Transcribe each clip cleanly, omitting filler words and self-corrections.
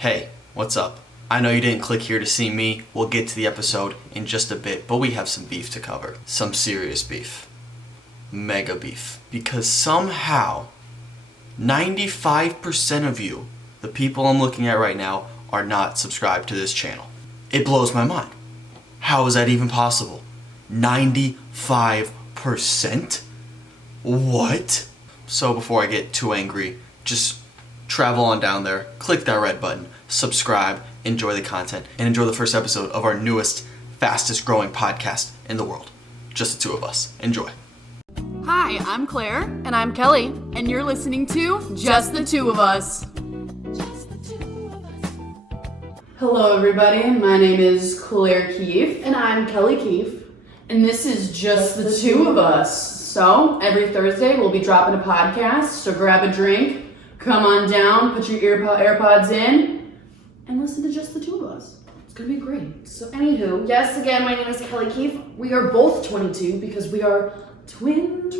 Hey, what's up? I know you didn't click here to see me. We'll get to the episode in just a bit, but we have some beef to cover. Some serious beef. Mega beef. Because somehow, 95% of you, the people I'm looking at right now, are not subscribed to this channel. It blows my mind. How is that even possible? 95%? What? So before I get too angry, just travel on down there, click that red button, subscribe, enjoy the content, and enjoy the first episode of our newest, fastest growing podcast in the world. Just the two of us. Enjoy. Hi, I'm Claire. And I'm Kelly. And you're listening to Just the Two of Us. Hello, everybody. My name is Claire Keefe. And I'm Kelly Keefe. And this is Just the Two of Us. So, every Thursday, we'll be dropping a podcast. So grab a drink, come on down, put your AirPods in, and listen to Just the Two of Us. It's going to be great. So anywho, yes, again, my name is Kelly Keefe. We are both 22 because we are twins.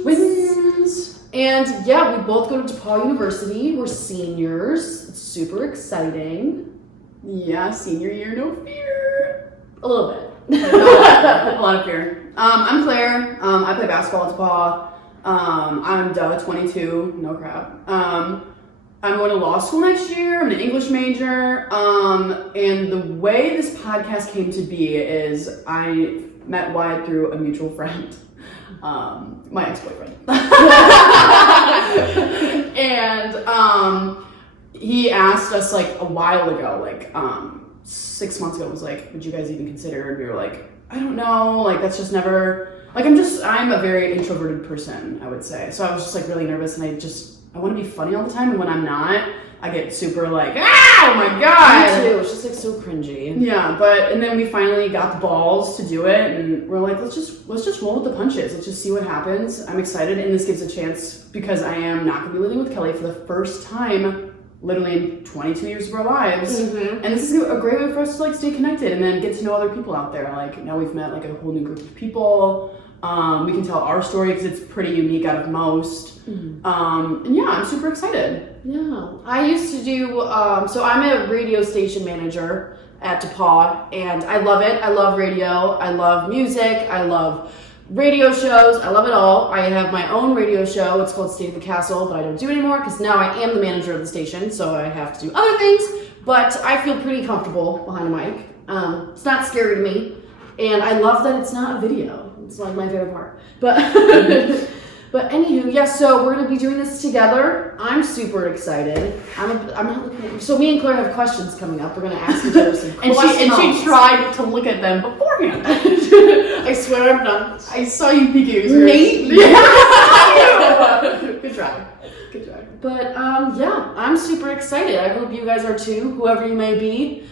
And yeah, we both go to DePaul University. We're seniors. It's super exciting. Yeah, senior year, no fear. A little bit. A lot of fear. I'm Claire. I play basketball at DePaul. I'm 22. No crap. I'm going to law school next year. I'm an English major. And the way this podcast came to be is I met Wyatt through a mutual friend. My ex-boyfriend. And he asked us like a while ago, like 6 months ago, was like, would you guys even consider? And we were like, I don't know, like that's just never, like I'm a very introverted person, I would say. So I was just like really nervous, and I want to be funny all the time, and when I'm not, I get super like, oh my god! Me too, it's just like so cringy. Yeah, and then we finally got the balls to do it, and we're like, let's just roll with the punches. Let's just see what happens. I'm excited, and this gives a chance because I am not going to be living with Kelly for the first time literally in 22 years of our lives. Mm-hmm. And this is a great way for us to like stay connected and then get to know other people out there. Like now we've met like a whole new group of people. We can tell our story because it's pretty unique out of most. Mm-hmm. And yeah, I'm super excited. Yeah. I used to do, so I'm a radio station manager at DePaul, and I love it. I love radio. I love music. I love radio shows. I love it all. I have my own radio show. It's called State of the Castle, but I don't do it anymore because now I am the manager of the station, so I have to do other things. But I feel pretty comfortable behind a mic. It's not scary to me, and I love that it's not a video. It's like my favorite part. But anywho, yeah. So we're gonna be doing this together. I'm super excited. I'm not looking at. So me and Claire have questions coming up. We're gonna ask each other some questions. And she tried to look at them beforehand. I swear I'm not. I saw you peeking. Maybe. Good try. But yeah, I'm super excited. I hope you guys are too, whoever you may be.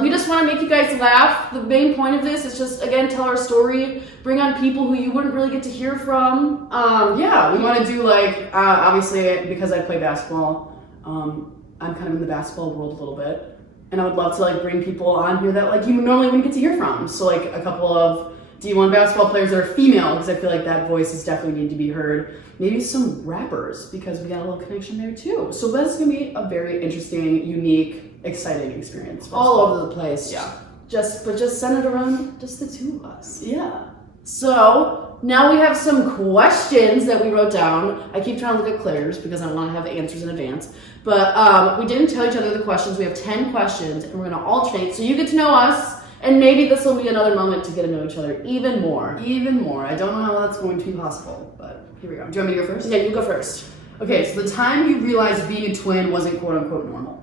We just want to make you guys laugh. The main point of this is just, again, tell our story, bring on people who you wouldn't really get to hear from. Yeah, we want to do like, obviously because I play basketball, I'm kind of in the basketball world a little bit, and I would love to like bring people on here that like you normally wouldn't get to hear from. So like a couple of D1 basketball players that are female, because I feel like that voice is definitely need to be heard. Maybe some rappers, because we got a little connection there too. So that's going to be a very interesting, unique, exciting experience. All over the place. Yeah. Just centered around just the two of us. Yeah. So now we have some questions that we wrote down. I keep trying to look at Claire's because I want to have answers in advance. But we didn't tell each other the questions. We have 10 questions, and we're going to alternate. So you get to know us. And maybe this will be another moment to get to know each other even more. Even more. I don't know how that's going to be possible, but here we go. Do you want me to go first? Yeah, you go first. Okay, so the time you realized being a twin wasn't quote-unquote normal.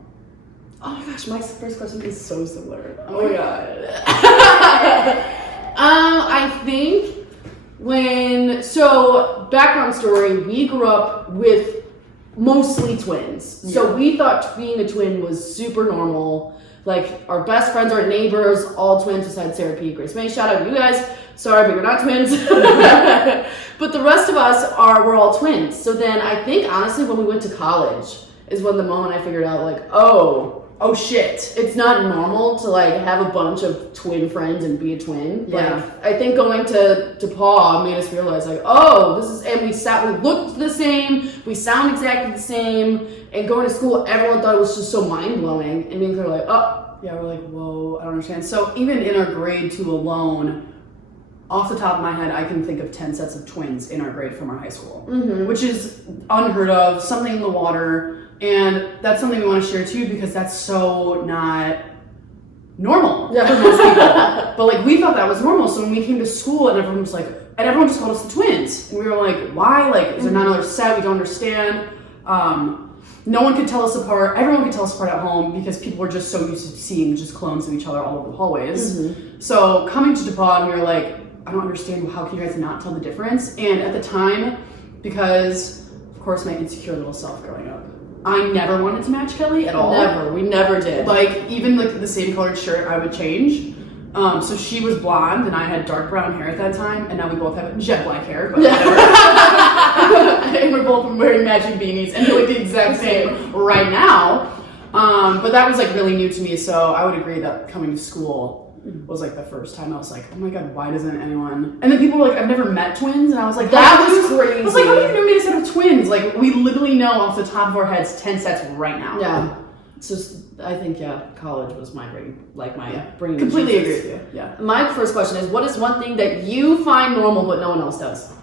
Oh my gosh, my first question is so similar. Oh my god. I think background story, we grew up with mostly twins. Yeah. So we thought being a twin was super normal. Like, our best friends, our neighbors, all twins besides Sarah P. Grace May. Shout out to you guys. Sorry, but you're not twins. But the rest of us we're all twins. So then I think, honestly, when we went to college is when the moment I figured out, like, oh, oh shit. It's not normal to like have a bunch of twin friends and be a twin. Yeah. Like, I think going to DePaul made us realize like, oh, this is, and we looked the same, we sound exactly the same, and going to school, everyone thought it was just so mind blowing, and being like, oh. Yeah, we're like, whoa, I don't understand. So even in our grade 2 alone, off the top of my head, I can think of 10 sets of twins in our grade from our high school, which is unheard of, something in the water, and that's something we want to share too because that's so not normal for most people. But like we thought that was normal, so when we came to school and everyone was like, and everyone just called us the twins, and we were like, why? Like, is there not another set? We don't understand. No one could tell us apart. Everyone could tell us apart at home because people were just so used to seeing just clones of each other all over the hallways. So coming to DePaul, and we were like, I don't understand, how can you guys not tell the difference? And at the time, because of course my insecure little self growing up, I never wanted to match Kelly at all. Never. We never did. Like even like the same colored shirt I would change. So she was blonde and I had dark brown hair at that time, and now we both have jet black hair, but whatever. And we're both wearing matching beanies and we look the exact same right now. But that was like really new to me, so I would agree that coming to school was like the first time I was like, oh my god, why doesn't anyone? And then people were like, I've never met twins, and I was like, that was crazy. I was like, how do you even made a set of twins? Like we literally know off the top of our heads 10 sets right now. Yeah. It's just, I think, college was my bringing. Completely agree with you. Yeah. My first question is, what is one thing that you find normal but no one else does?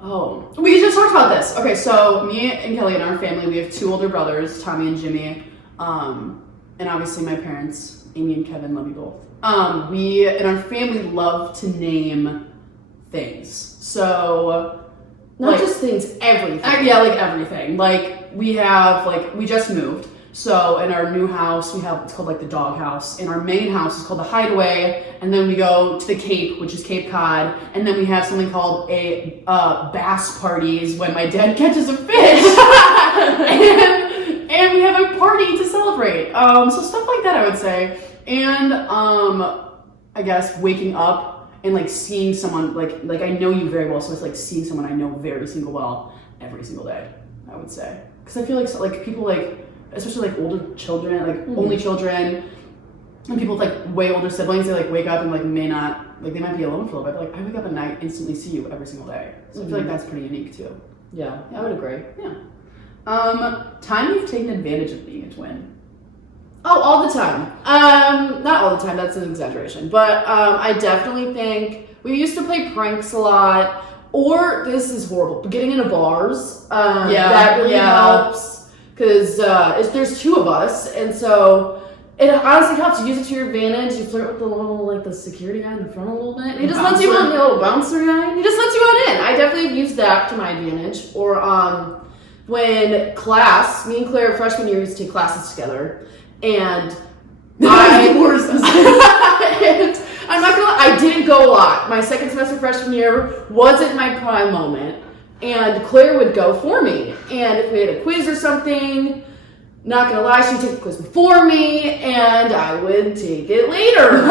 Oh, we just talked about this. Okay, so me and Kelly in our family, we have 2 older brothers, Tommy and Jimmy, and obviously my parents, Amy and Kevin, love you both. We in our family love to name things. So not just things, everything. Yeah, like everything. Like we just moved. So in our new house, it's called like the dog house. In our main house, it's called the hideaway. And then we go to the Cape, which is Cape Cod. And then we have something called a bass parties when my dad catches a fish. and we have a party to celebrate. So stuff like that, I would say. And I guess waking up and like seeing someone, like I know you very well. So it's like seeing someone I know very well every single day, I would say. Because I feel like people like, especially like older children, like only children, and people with like way older siblings, they like wake up and like may not, like they might be alone for a little bit, but like I wake up and I instantly see you every single day. So I feel like that's pretty unique too. Yeah, I would agree. Yeah. Time you've taken advantage of being a twin. Oh, all the time. Not all the time, that's an exaggeration. But I definitely think we used to play pranks a lot, or this is horrible, but getting into bars. That really helps. Because there's 2 of us, and so it honestly helps. You use it to your advantage. You flirt with the security guy in the front a little bit. He just lets you on, the little bouncer guy. He just lets you on in. I definitely have used that to my advantage. Or when me and Claire, freshman year, used to take classes together, and I'm not gonna lie, I didn't go a lot. My second semester freshman year wasn't my prime moment. And Claire would go for me. And if we had a quiz or something, not gonna lie, she'd take the quiz before me, and I would take it later.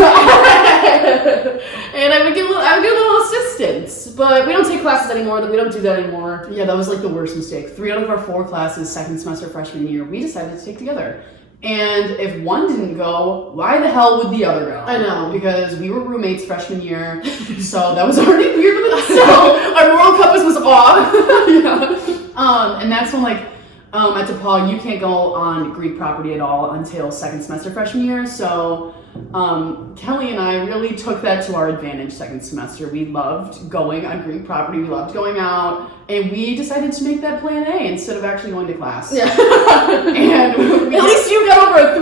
And I would give a little assistance. But we don't take classes anymore, we don't do that anymore. Yeah, that was like the worst mistake. 3 out of our 4 classes, second semester freshman year, we decided to take together. And if one didn't go, why the hell would the other go? I know. Because we were roommates freshman year, so that was already weird with itself. Our moral compass was off. And that's when at DePaul, you can't go on Greek property at all until second semester freshman year. So Kelly and I really took that to our advantage second semester. We loved going on Greek property. We loved going out. And we decided to make that plan A instead of actually going to class. Yeah. And at least you got over a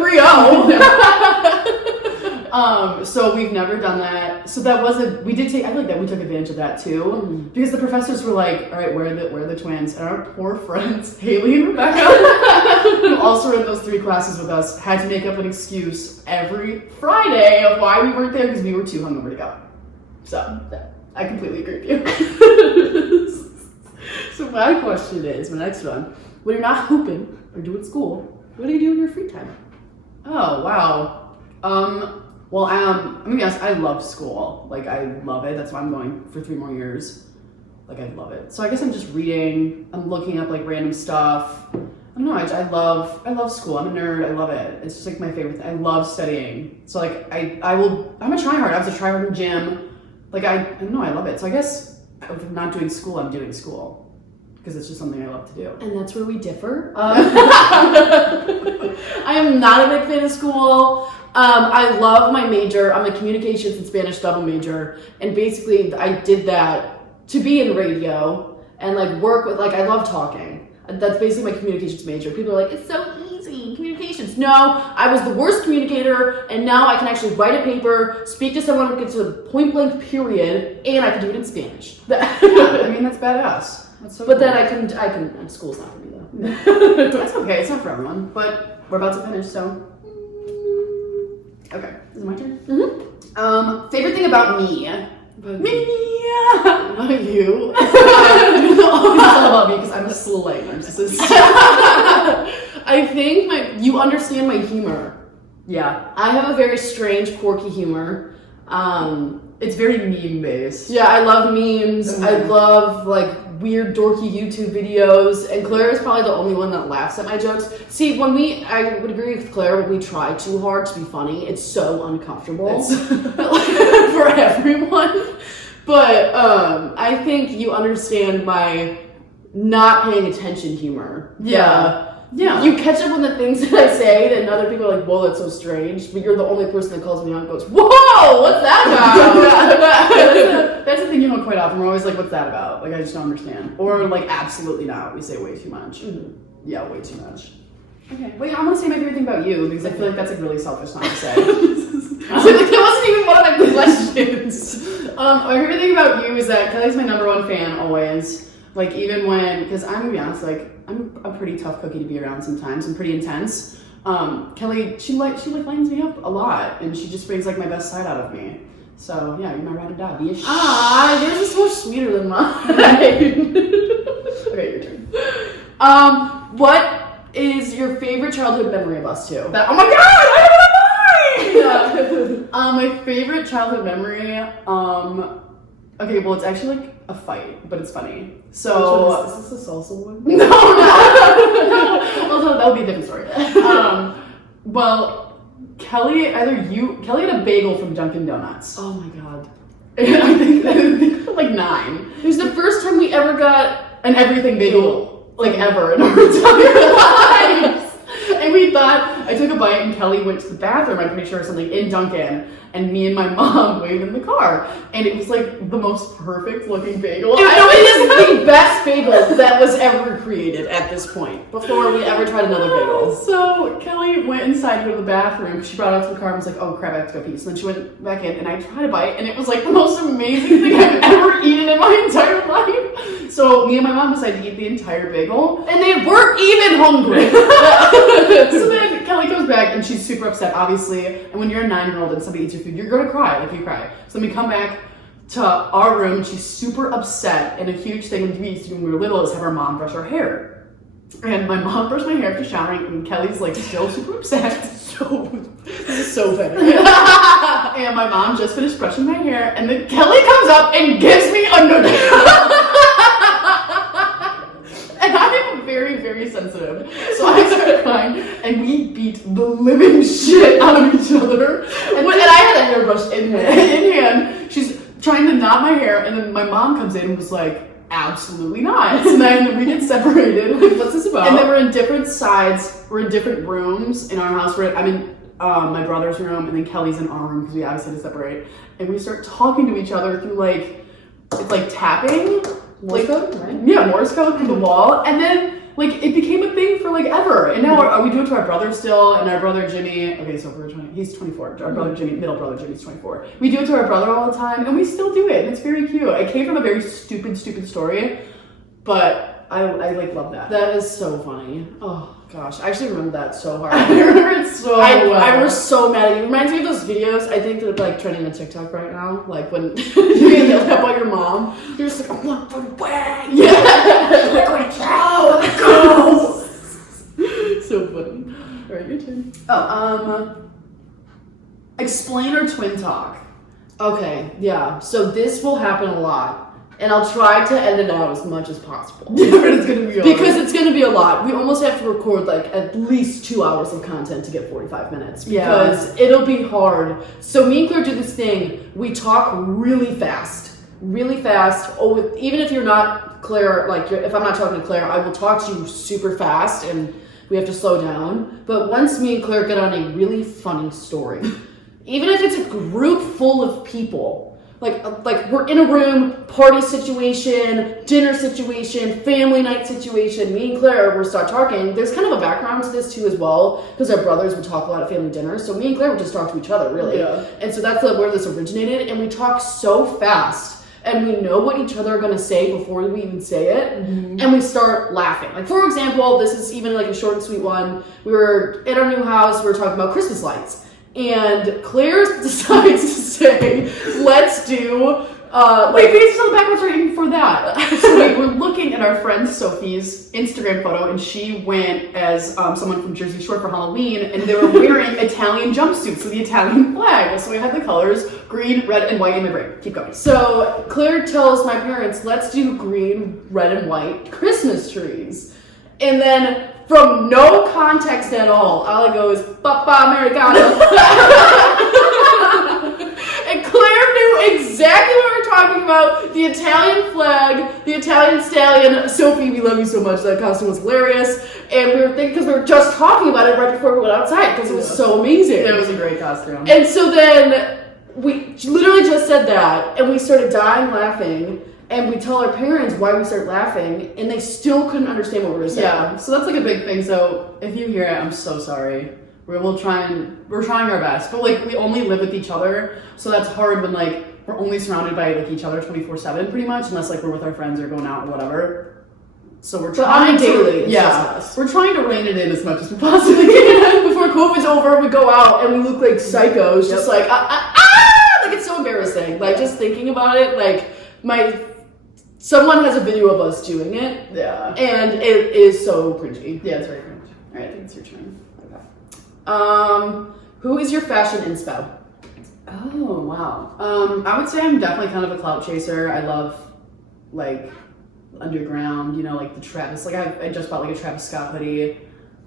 3-0. So we've never done that. So that wasn't, I feel like that we took advantage of that too. Because the professors were like, all right, where are the twins? And our poor friends, Haley and Rebecca, who also were in those 3 classes with us, had to make up an excuse every Friday of why we weren't there because we were too hungover to go. So I completely agree with you. So my question is, my next one, when you're not hooping or doing school, what do you do in your free time? Oh, wow. Well, I'm gonna be honest, I love school. Like, I love it. That's why I'm going for 3 more years. Like, I love it. So I guess I'm just reading. I'm looking up, like, random stuff. I don't know. I love school. I'm a nerd. I love it. It's just like my favorite thing. I love studying. So like I'm a tryhard. I was a tryhard in gym. Like I don't know. I love it. So I guess if I'm not doing school, I'm doing school because it's just something I love to do. And that's where we differ. I am not a big fan of school. I love my major. I'm a communications and Spanish double major, and basically I did that to be in radio and like work with like I love talking. That's basically my communications major. People are like, it's so easy, communications. No, I was the worst communicator, and now I can actually write a paper, speak to someone, get to the point blank period, and I can do it in Spanish. I mean, that's badass. That's so but cool. then I can, school's not for me though. That's okay. It's not for everyone, but we're about to finish, so. Okay, is it my turn? Mm-hmm. Favorite thing about me. About you. It's all about me because I'm a slay narcissist. I think you understand my humor. Yeah, I have a very strange, quirky humor. it's very meme based. Yeah, I love memes. Mm-hmm. I love like weird, dorky YouTube videos. And Claire is probably the only one that laughs at my jokes. See, I would agree with Claire, when we try too hard to be funny, it's so uncomfortable for everyone. But I think you understand my not paying attention humor. Yeah. You catch up on the things that I say, and other people are like, whoa, that's so strange. But you're the only person that calls me out and goes, whoa, what's that about? That's the thing you don't quite often. We're always like, what's that about? Like, I just don't understand. Or like, absolutely not. We say way too much. Mm-hmm. Yeah, way too much. Okay. Wait, I'm gonna say my favorite thing about you because I feel like that's like really selfish thing to say. That wasn't even one of my questions. My favorite thing about you is that Kelly's my number one fan always. Like even when, because I'm gonna be honest, like I'm a pretty tough cookie to be around sometimes. I'm pretty intense. Kelly, she lines me up a lot, and she just brings like my best side out of me. So yeah, you're my ride or die, bitch. Ah, yours is so much sweeter than mine. Okay, your turn. What is your favorite childhood memory of us two? Oh my god, I have a memory! My favorite childhood memory, okay, well it's actually like a fight, but it's funny. So is this the salsa one? No. Also, that would be a different story. Well, Kelly had a bagel from Dunkin' Donuts. Oh my god. I think like 9. It was the first time we ever got An everything bagel, like ever in our entire lives. And we thought, I took a bite and Kelly went to the bathroom, I'm pretty sure, or something, in Dunkin', and me and my mom waited in the car. And it was like the most perfect looking bagel. It is the best bagel that was ever created at this point, before we ever tried another bagel. So Kelly went inside to go to the bathroom. She brought it out to the car and was like, oh crap, I have to go pee. So then she went back in and I tried a bite and it was like the most amazing thing I've ever eaten in my entire life. So me and my mom decided to eat the entire bagel. And they weren't even hungry. So then Kelly comes back and she's super upset, obviously. And when you're a 9-year-old and somebody eats your food, you're gonna cry, like you cry. So then we come back to our room and she's super upset. And a huge thing we used to do when we were little is have our mom brush our hair. And my mom brushed my hair after showering and Kelly's like still super upset. This is so funny. And my mom just finished brushing my hair and then Kelly comes up and gives me a noodle. And I am very, very sensitive. So I started crying and we beat the living shit out of each other. And I had a hairbrush in hand. She's trying to knot my hair and then my mom comes in and was like, absolutely not. So then we get separated. Like, what's this about? And then we're in different sides. We're in different rooms in our house. I'm in my brother's room and then Kelly's in our room because we obviously had to separate. And we start talking to each other through it's like tapping. Morse code, right? Yeah, Morse code through the wall. And then it became a thing for ever. And now we do it to our brother still, and our brother Jimmy, okay, so he's 24. Our brother Jimmy, middle brother Jimmy's 24. We do it to our brother all the time, and we still do it, and it's very cute. It came from a very stupid story, but I love that. That is so funny. Oh gosh, I actually remember that so hard. I remember it so well. I was so mad at you. It reminds me of those videos, I think they're trending on TikTok right now. Like when you get yelled at by your mom, you're just like, I want to wang. Yeah. Let's go. So funny. Alright, your turn. Explain our twin talk. Okay, yeah. So this will happen a lot. and I'll try to edit it out as much as possible. Yeah, but it's gonna be because it's gonna be a lot. We almost have to record like at least 2 hours of content to get 45 minutes because it'll be hard. So me and Claire do this thing. We talk really fast. Oh, even if you're not Claire, like if I'm not talking to Claire, I will talk to you super fast and we have to slow down. But once me and Claire get on a really funny story, even if it's a group full of people, like we're in a room, party situation, dinner situation, family night situation, me and Claire will start talking. There's kind of a background to this too as well, because our brothers would talk a lot at family dinners. So me and Claire would just talk to each other, really. Yeah. And so that's where this originated. And we talk so fast. And we know what each other are going to say before we even say it. Mm-hmm. And we start laughing. Like, for example, this is even like a short and sweet one. We were at our new house. We were talking about Christmas lights. And Claire decides to say, let's do... wait, we still backwards right even before that. So we were looking at our friend Sophie's Instagram photo, and she went as someone from Jersey Shore for Halloween, and they were wearing Italian jumpsuits with the Italian flag. So we had the colors green, red, and white in my brain. Keep going. So Claire tells my parents, let's do green, red, and white Christmas trees. And then, from no context at all I goes, Papa Americano. And Claire knew exactly what we were talking about. The Italian flag, the Italian stallion. Sophie, we love you so much. That costume was hilarious. And we were thinking, because we were just talking about it right before we went outside, because it was so amazing. It was a great costume. And so then we literally just said that, and we started dying laughing. And we tell our parents why we start laughing, and they still couldn't understand what we were saying. Yeah, so that's like a big thing. So if you hear it, I'm so sorry. We're trying our best, but like we only live with each other, so that's hard when like we're only surrounded by like each other 24/7 pretty much, unless like we're with our friends or going out or whatever. So we're trying daily. We're trying to rein it in as much as we possibly can. Before COVID's over, we go out and we look like psychos, just like like it's so embarrassing. Like just thinking about it, like someone has a video of us doing it. Yeah. And it is so cringy. Yeah, it's very cringe. All right, I think it's your turn. Okay. Who is your fashion inspo? Oh, wow. I would say I'm definitely kind of a clout chaser. I love, like, underground, you know, like the Travis. Like, I just bought, like, a Travis Scott hoodie.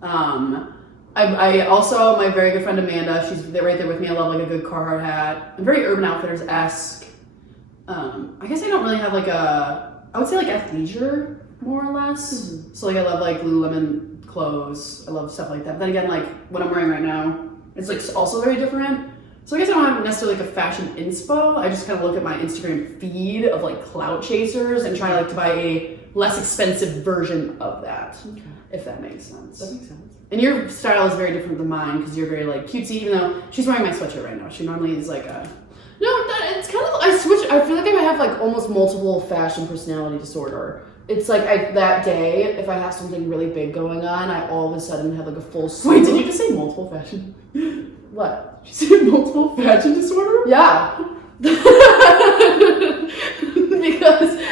I also, my very good friend Amanda, she's right there with me. I love, like, a good Carhartt hat. I'm very Urban Outfitters-esque. I guess I don't really have, like, I would say, like, athleisure, more or less. Mm-hmm. So, like, I love, like, Lululemon clothes. I love stuff like that. But then again, like, what I'm wearing right now, it's, like, also very different. So I guess I don't have necessarily like a fashion inspo. I just kind of look at my Instagram feed of like clout chasers and try like to buy a less expensive version of that. Okay. If that makes sense. That makes sense. And your style is very different than mine because you're very like cutesy, even though she's wearing my sweatshirt right now. She normally is like a... No, it's kind of, I feel like I have like almost multiple fashion personality disorder. It's like that day, if I have something really big going on, I all of a sudden have like a full suit. Wait, did you just say multiple fashion? What? Did you say multiple fashion disorder? Yeah. Because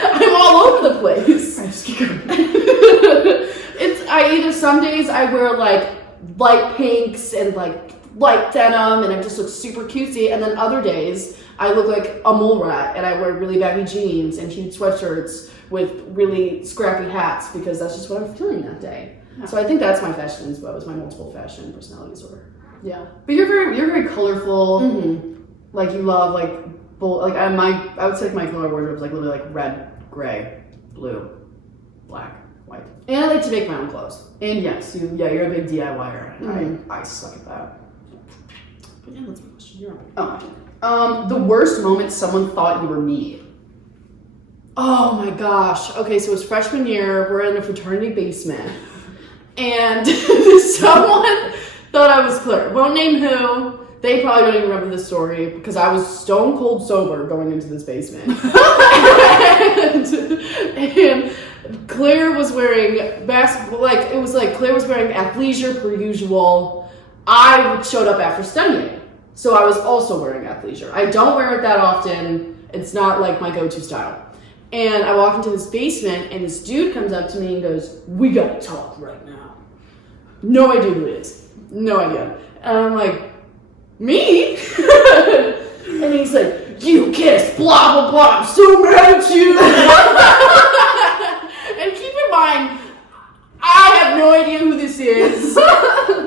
I'm all over the place. I just keep going. Some days I wear like light pinks and like light denim and I just look super cutesy, and then other days I look like a mole rat and I wear really baggy jeans and cute sweatshirts with really scrappy hats because that's just what I'm feeling that day. Yeah. So I think that's my fashion inspo, is my multiple fashion personality disorder. Yeah, but you're very colorful. Mm-hmm. Like you love like I would say my color wardrobe is like literally like red, gray, blue, black, white. And I like to make my own clothes. And yes, you're a big DIYer. Mm-hmm. I suck at that. But yeah, that's my question. You're on. The worst moment someone thought you were me. Oh my gosh. Okay, so it was freshman year. We're in a fraternity basement, and someone thought I was Claire. Won't name who. They probably don't even remember this story because I was stone cold sober going into this basement. and Claire was wearing Claire was wearing athleisure per usual. I showed up after studying, so I was also wearing athleisure. I don't wear it that often. It's not like my go-to style. And I walk into this basement, and this dude comes up to me and goes, "We gotta talk right now." No idea who it is. No idea. And I'm like, "Me?" And he's like, "You kissed blah, blah, blah, I'm so mad at you. And keep in mind, I have no idea who this is.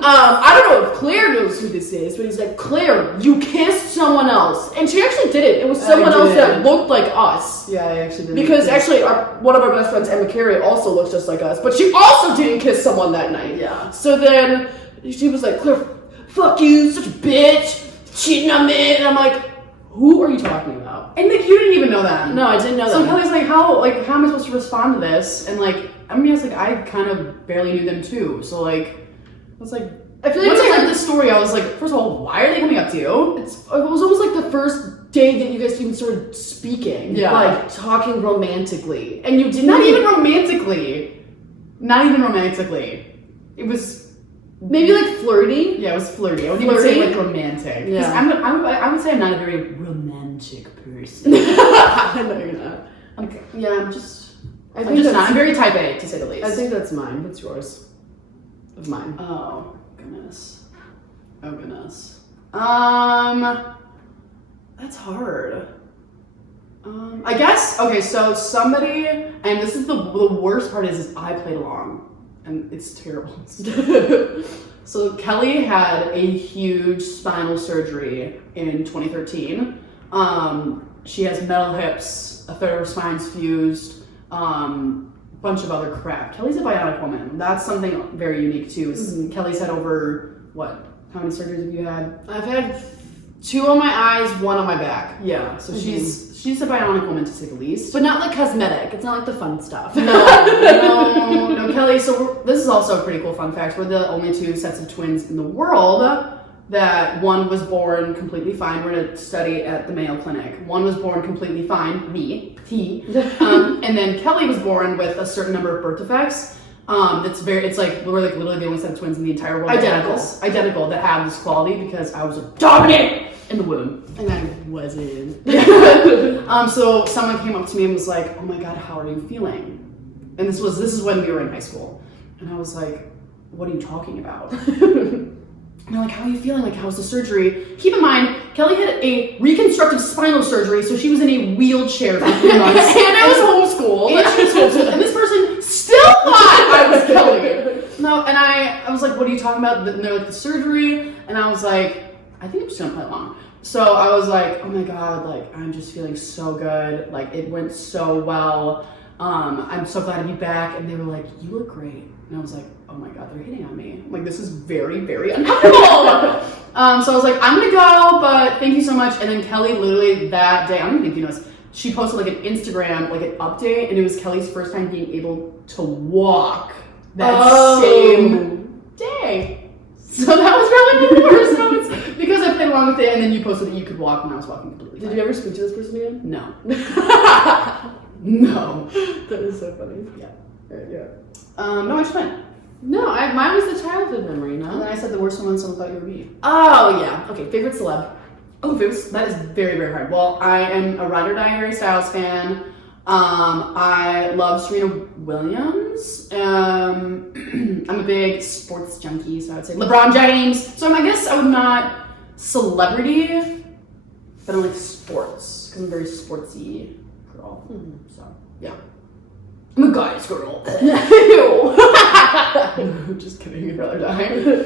I don't know if Claire knows who this is, but he's like, Claire, you kissed someone else. And she actually did it. It was someone else that looked like us. Yeah, I actually did. Because actually, one of our best friends, Emma Carey, also looks just like us. But she also didn't kiss someone that night. Yeah. So then she was like, Claire, fuck you, such a bitch, cheating on me. And I'm like, who are you talking about? And like, you didn't even know that. No, I didn't know that. So Kelly's like, how am I supposed to respond to this? And like, I mean, it's like I kind of barely knew them too. So like, I was like, I feel like once I it's heard this story, I was like, first of all, why are they coming up to you? it was almost like the first day that you guys even started speaking. Yeah. Like, talking romantically. And you didn't Not even romantically. Not even romantically. It was maybe like flirty. Yeah, it was flirty. I wouldn't even say like romantic. Yeah. I would say I'm not a very romantic person. I know you're not. Okay. Yeah, I'm I'm just not. I'm very type A, to say the least. I think that's mine. That's yours. Of mine. Oh goodness. Oh goodness. That's hard. I guess. Okay, so somebody, and this is the worst part is I played along, and it's terrible. So Kelly had a huge spinal surgery in 2013. She has metal hips, a third of her spine's fused, bunch of other crap. Kelly's a bionic woman. That's something very unique too. Is Kelly's had over what? How many surgeries have you had? I've had 2 on my eyes, 1 on my back. Yeah. So she's a bionic woman to say the least. But not like cosmetic. It's not like the fun stuff. No, Kelly. So this is also a pretty cool fun fact. We're the only 2 sets of twins in the world that one was born completely fine. We're in a study at the Mayo Clinic. One was born completely fine, he. And then Kelly was born with a certain number of birth defects. It's like we're like literally the only set of twins in the entire world. Identical that have this quality because I was dominant in the womb. And I wasn't. So someone came up to me and was like, "Oh my God, how are you feeling?" And this is when we were in high school, and I was like, "What are you talking about?" And they're like, "How are you feeling? Like, how's the surgery?" Keep in mind, Kelly had a reconstructive spinal surgery, so she was in a wheelchair for 3 months, and I was homeschooled. And this person still thought I was Kelly. No, and I was like, "What are you talking about?" And they're like, "The surgery," and I was like, "I think I'm just gonna play along." So I was like, "Oh my God, like I'm just feeling so good. Like it went so well. I'm so glad to be back." And they were like, "You look great." And I was like, "Oh my God, they're hitting on me. I'm like, this is very, very uncomfortable." So I was like, "I'm gonna go, but thank you so much." And then Kelly literally that day, I don't even think you know this, she posted like an Instagram, like an update, and it was Kelly's first time being able to walk that same day. So that was really the worst moments because I played along with it, and then you posted that you could walk when I was walking completely fine. Did you ever speak to this person again? No. No. That is so funny. Yeah. Yeah. No, I just went. No, mine was the childhood memory, no? And then I said the worst one when someone thought you were me. Oh, yeah. Okay, favorite celeb. Oh, that is very, very hard. Well, I am a ride or die Harry Styles fan. I love Serena Williams. I'm a big sports junkie, so I would say LeBron James. So I guess I would not celebrity, but I like sports because I'm a very sportsy girl. So yeah, I'm a guy's girl. Just kidding. I'd rather die.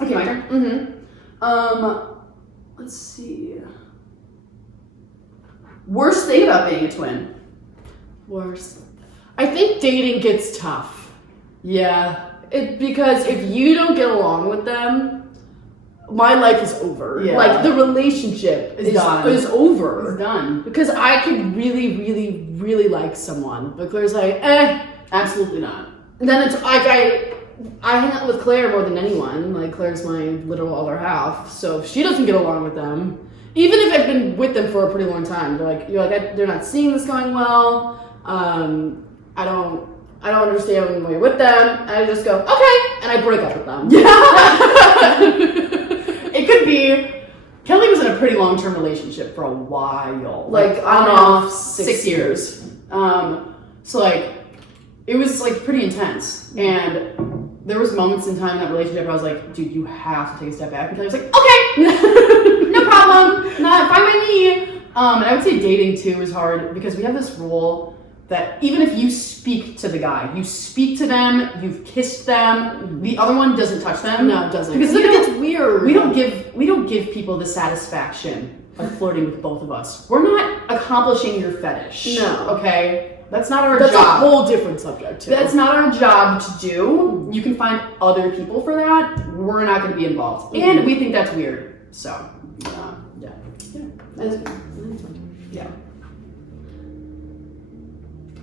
Okay, my turn. Let's see. Worst thing about being a twin? Worst. I think dating gets tough. Yeah. Because if you don't get along with them, my life is over. Yeah. Like the relationship is over. It's done. Because I could really, really, really like someone, but Claire's like, absolutely not. And then it's like I hang out with Claire more than anyone. Like Claire's my literal other half. So if she doesn't get along with them, even if I've been with them for a pretty long time, they're not seeing this going well. I don't understand why you're with them. And I just go, okay, and I break up with them. It could be. Kelly was in a pretty long-term relationship for a while, like on and off 6 years. So like it was like pretty intense, and there was moments in time in that relationship I was like, dude, you have to take a step back. And Kelly was like, okay, no problem, not fine with me. And I would say dating too is hard because we have this rule that even if you speak to the guy, you speak to them, you've kissed them, the other one doesn't touch them. No, it doesn't. Because it gets weird. We don't give people the satisfaction of flirting with both of us. We're not accomplishing your fetish. No. Okay? That's not our That's job. a whole different subject too. That's not our job to do. You can find other people for that. We're not going to be involved. And we think that's weird. So, Yeah. yeah.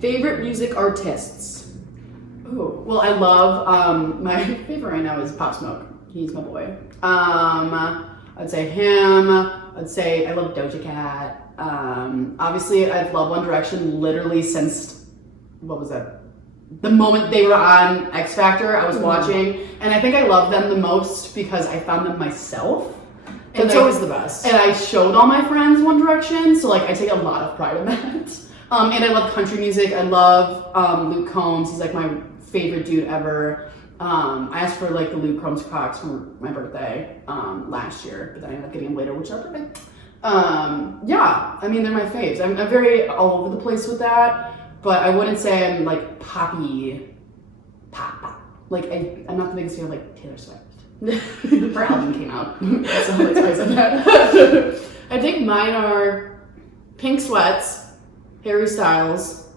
Favorite music artists? Oh, well, I love, my favorite right now is Pop Smoke. He's my boy. I'd say him. I'd say I love Doja Cat. Obviously, I've loved One Direction literally since, what was that? The moment they were on X Factor, I was watching. And I think I love them the most because I found them myself. That's always the best. And I showed all my friends One Direction, so like I take a lot of pride in that. And I love country music. I love Luke Combs. He's like my favorite dude ever. I asked for like the Luke Combs Crocs for my birthday last year, but then I ended up getting them later, which are perfect. Yeah, I mean they're my faves. I'm very all over the place with that, but I wouldn't say I'm like pop. Like I'm not the biggest fan of like Taylor Swift. Her album came out, so that's why I said that. I think mine are Pink Sweats, Harry Styles.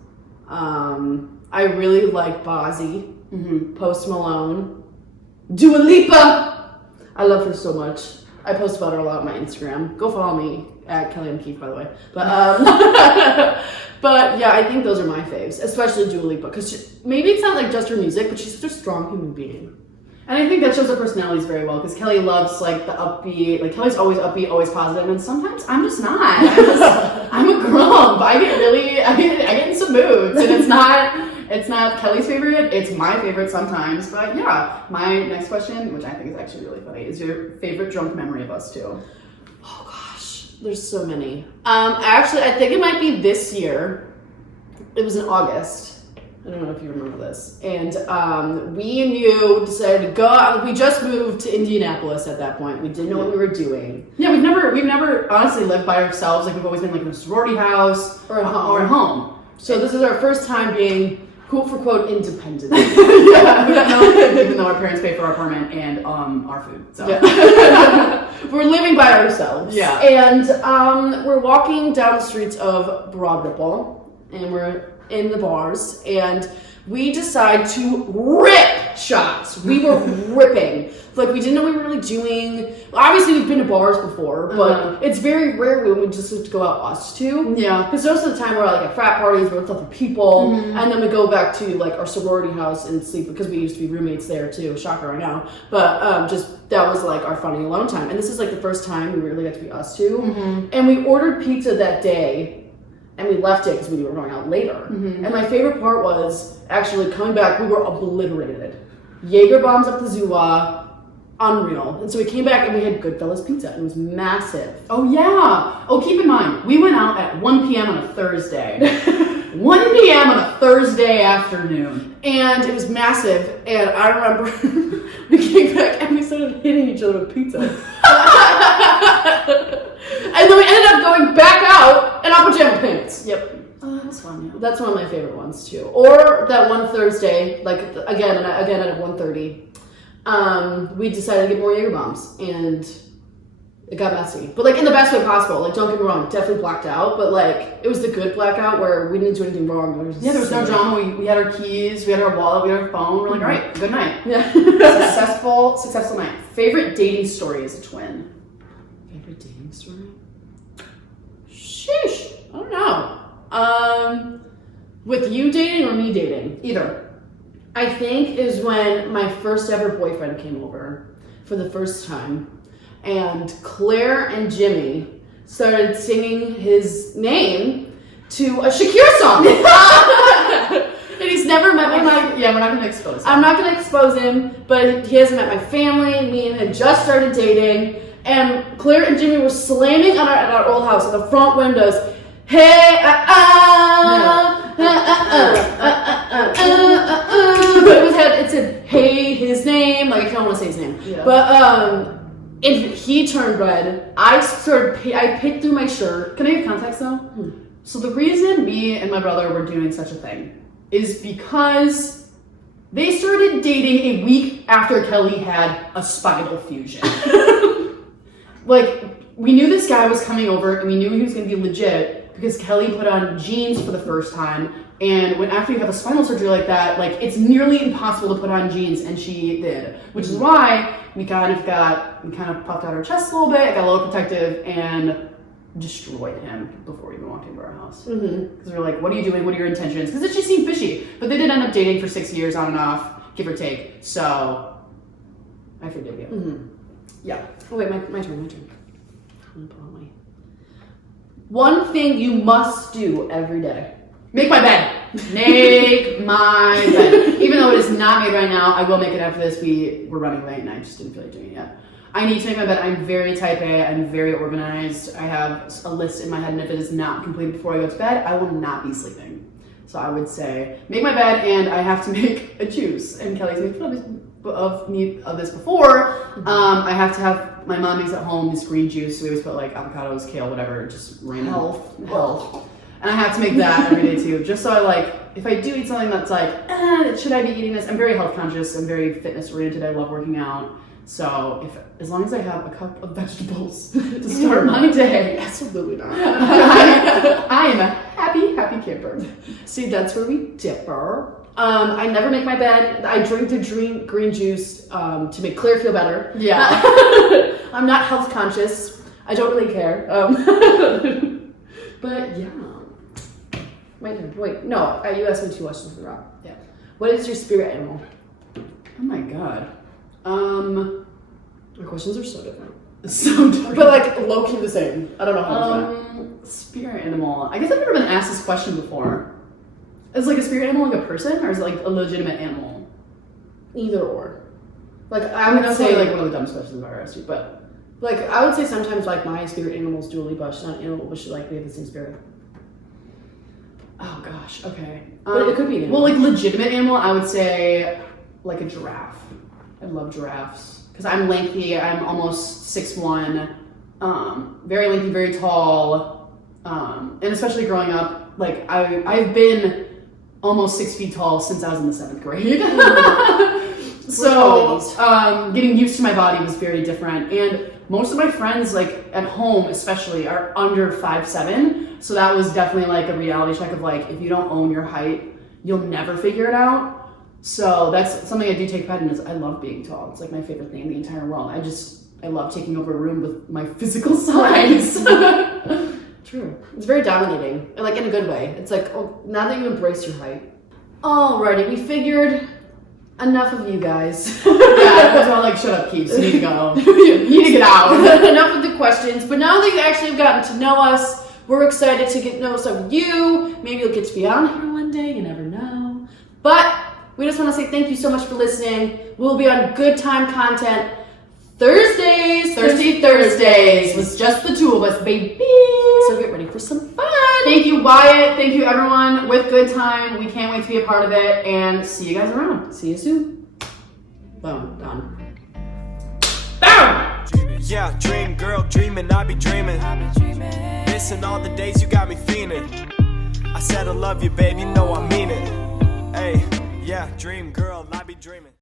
I really like Bozzy, Post Malone, Dua Lipa. I love her so much. I post about her a lot on my Instagram. Go follow me at Kelly M. Keefe, by the way. But but yeah, I think those are my faves, especially Dua Lipa, because maybe it's not like just her music, but she's such a strong human being. And I think that shows her personalities very well because Kelly loves like the upbeat, like Kelly's always upbeat, always positive, and sometimes I'm just not. I'm a grump. I get in some moods, and it's not Kelly's favorite. It's my favorite sometimes. But yeah, my next question, which I think is actually really funny, is your favorite drunk memory of us two? Oh gosh, there's so many. Actually, I think it might be this year. It was in August. I don't know if you remember this. And we and you decided to go out. We just moved to Indianapolis at that point. We didn't know what we were doing. Yeah, we've never honestly lived by ourselves. Like we've always been like in a sorority house Or at home. Or at home. So this is our first time being quote for quote independent. Yeah, even though our parents pay for our apartment and our food. So Yeah. We're living by ourselves. Yeah. And we're walking down the streets of Broad Ripple, and we're in the bars, and we decide to rip shots. We were ripping. Like, we didn't know what we were really doing. Obviously, we've been to bars before, but it's very rare when we just have to go out us two. Yeah. Because most of the time we're like at frat parties, we're with other people, and then we go back to like our sorority house and sleep because we used to be roommates there too. Shocker, I know. But just that was like our funny alone time. And this is like the first time we really got to be us two. And we ordered pizza that day. And we left it because we were going out later. And my favorite part was actually coming back, we were obliterated. Jaeger bombs up the Zua, unreal. And so we came back and we had Goodfellas pizza. And it was massive. Oh yeah. Oh, keep in mind, we went out at 1 p.m. on a Thursday. 1 p.m. on a Thursday afternoon. And it was massive. And I remember we came back and we started hitting each other with pizza. And then we ended up going back out in our pajama pants. Yep. Oh, that was fun, yeah. That's one of my favorite ones too. Or that one Thursday, like again at 1:30, we decided to get more Jaeger bombs, and it got messy. But like in the best way possible. Like, don't get me wrong, definitely blacked out, but like it was the good blackout where we didn't do anything wrong. There was no drama. We had our keys, we had our wallet, we had our phone. We're like, all right, good night. Yeah. Successful night. Favorite dating story as a twin? Favorite dating story? Sheesh. I don't know. With you dating or me dating? Either. I think is when my first ever boyfriend came over for the first time, and Claire and Jimmy started singing his name to a Shakira song. And he's never met we're not going to expose him. I'm not going to expose him, but he hasn't met my family. Me and him just started dating, and Claire and Jimmy were slamming at our old house at the front windows. Hey, but it said, hey, his name. Like, I don't want to say his name. Yeah. But And he turned red. I picked through my shirt. Can I give context though? So the reason me and my brother were doing such a thing is because they started dating a week after Kelly had a spinal fusion. Like, we knew this guy was coming over and we knew he was going to be legit because Kelly put on jeans for the first time. And after you have a spinal surgery like that, like, it's nearly impossible to put on jeans, and she did. Which is why we kind of puffed out our chest a little bit, got a little protective, and destroyed him before we even walked into our house. Because we were like, what are you doing? What are your intentions? Because it just seemed fishy. But they did end up dating for 6 years on and off, give or take. So, I forgive you. Yeah. Oh wait, my turn. One thing you must do every day. Make my bed. Make my bed. Even though it is not made right now, I will make it after this. We're running late and I just didn't feel like doing it yet. I need to make my bed. I'm very type A. I'm very organized. I have a list in my head, and if it is not completed before I go to bed, I will not be sleeping. So I would say make my bed, and I have to make a juice. And Kelly's made fun of this before. I have to have, my mom makes at home this green juice. So we always put like avocados, kale, whatever, just random health. And I have to make that every day too, just so I like, if I do eat something that's like, should I be eating this? I'm very health conscious. I'm very fitness oriented. I love working out. So as long as I have a cup of vegetables to start my day, Absolutely not. I am a happy camper. See, that's where we differ. I never make my bed. I drink the green juice to make Claire feel better. Yeah. I'm not health conscious. I don't really care. But yeah. My turn. Wait, no. You asked me 2 questions for Rob. Yeah. What is your spirit animal? Oh my god. My questions are so different. So different. But like low-key the same. I don't know how spirit animal. I guess I've never been asked this question before. Is like a spirit animal like a person, or is it like a legitimate animal? Either or. Like I would say like one of the dumbest questions I've ever asked you, but like I would say sometimes like my spirit animal is Julie, but she's not an animal, but she like we have the same spirit. oh gosh, okay. But it could be an animal. Well, like legitimate animal, I would say like a giraffe. I love giraffes because I'm lengthy. I'm almost 6'1", very lengthy, very tall, and especially growing up, like I've been almost 6 feet tall since I was in the 7th grade. So getting used to my body was very different, and most of my friends, like at home especially, are under 5'7", so that was definitely like a reality check of like, if you don't own your height, you'll never figure it out. So that's something I do take pride in, is I love being tall. It's like my favorite thing in the entire world. I love taking over a room with my physical size. True. It's very dominating, like in a good way. It's like, oh, now that you embrace your height. Alrighty, we figured enough of you guys. Yeah, it's all like, shut up, Keefes. You need to go. You need to get out. Enough with the questions. But now that you actually have gotten to know us, we're excited to get to know some of you. Maybe you'll get to be on here one day. You never know. But we just want to say thank you so much for listening. We'll be on Good Time Content Thursdays. Thursdays was just the 2 of us, baby. So get ready for some fun. Thank you, Wyatt. Thank you, everyone with Good Time. We can't wait to be a part of it, and see you guys around. See you soon. Boom. Done. Boom! Yeah, dream girl, dreaming, I be dreaming. Missing all the days you got me feeling. I said I love you, babe, you know I mean it. Hey, yeah, dream girl, I be dreaming.